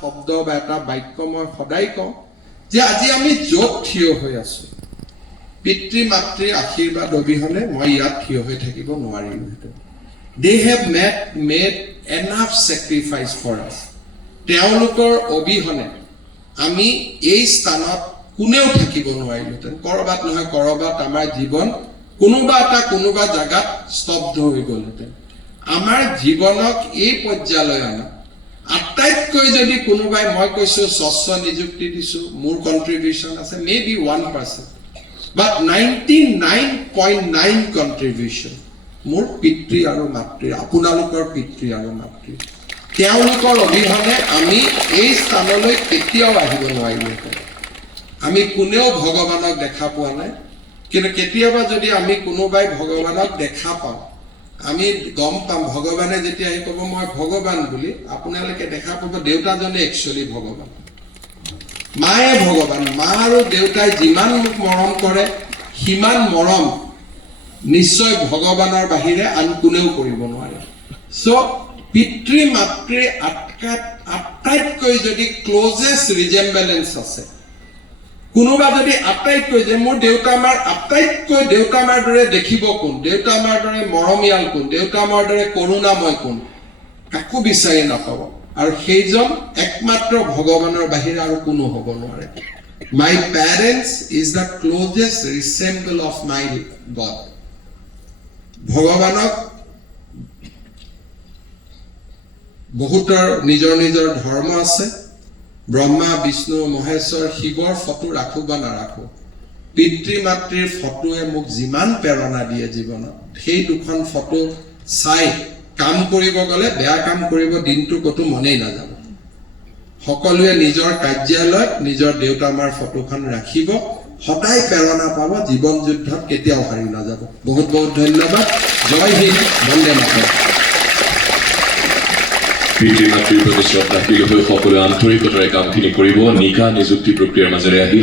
শব্দ বা এটা বাক্য মই সদায় কওঁ যে আজি আমি য'ত থিয় হৈ আছো পিতৃ মাতৃৰ আশীৰ্বাদ অবিহনে মই ইয়াত থিয় হৈ থাকিব নোৱাৰিলোহেঁতেন they have made enough sacrifice for us তেওঁলোকৰ অবিহনে আমি এই স্থানত কোনেও থাকিব নোৱাৰিলোহেঁতেন কৰবাত নহয় কৰবাত আমাৰ জীৱন কোনোবা জাগাত স্তব্ধ হৈ গ'লহেঁতেন আমাৰ জীৱনক এই পৰ্যায়লৈ আনা আটাইতকৈ যদি কোনোবাই মই কৈছো স্বচ্ছ নিযুক্তি দিছো মোৰ কন্ট্ৰিবিউশন আছে মেবি 1% but 99.9 কন্ট্ৰিবিউশন মোৰ পিতৃ আৰু মাতৃ আপোনালোকৰ পিতৃ আৰু মাতৃ তেওঁলোকৰ অবিহনে আমি এই স্থানলৈ কেতিয়াও আহিব নোৱাৰিলোহেঁতেন আমি কোনেও ভগৱানক দেখা পোৱা নাই কিন্তু কেতিয়াবা যদি আমি কোনোবাই ভগৱানক দেখা পাওঁ আমি গম পাম ভগৱানে যেতিয়া আহি ক'ব মই ভগৱান বুলি আপোনালোকে দেখা পাব দেউতাজনে একচুৱেলি ভগৱান মায়ে ভগৱান মা আৰু দেউতাই যিমান মোক মৰম কৰে সিমান মৰম নিশ্চয় ভগৱানৰ বাহিৰে আন কোনেও কৰিব নোৱাৰে সো পিতৃ মাতৃ আটাইতকৈ যদি ক্লোজেষ্ট ৰিজেম্বলেন্স আছে কোনোবা যদি আটাইতকৈ যে মোৰ দেউতা আমাৰ আটাইতকৈ দেউতা আমাৰ দৰে দেখিব কোন দেউতা আমাৰ দৰে মৰমীয়াল কোন দেউতা আমাৰ দৰে কৰোণাময় কোন কাকো বিচাৰি নাপাব আৰু সেইজন একমাত্ৰ ভগৱানৰ বাহিৰে আৰু কোনো হ'ব নোৱাৰে my parents is the closest resemble of my God ভগৱানক বহুতৰ নিজৰ নিজৰ ধৰ্ম আছে ব্ৰহ্মা বিষ্ণু মহেশ্বৰ শিৱৰ ফটো ৰাখো বা নাৰাখো পিতৃ মাতৃৰ ফটোৱে মোক যিমান প্ৰেৰণা দিয়ে জীৱনত সেই দুখন ফটো চাই কাম কৰিব গ'লে বেয়া কাম কৰিব দিনটো কতো মনেই নাযাব সকলোৱে নিজৰ কাৰ্যালয়ত নিজৰ দেউতা মাৰ ফটোখন ৰাখিব সদায় প্ৰেৰণা পাব জীৱন যুদ্ধত কেতিয়াও হাৰি নাযাব বহুত বহুত ধন্যবাদ জয় হিন্দ বন্দে মাতৰম পিতৃ মাতৃৰ প্ৰতি শ্ৰদ্ধাশীল হৈ সকলোৱে আন্তৰিকতাৰে কামখিনি কৰিব নিকা নিযুক্তি প্ৰক্ৰিয়াৰ মাজেৰে আহি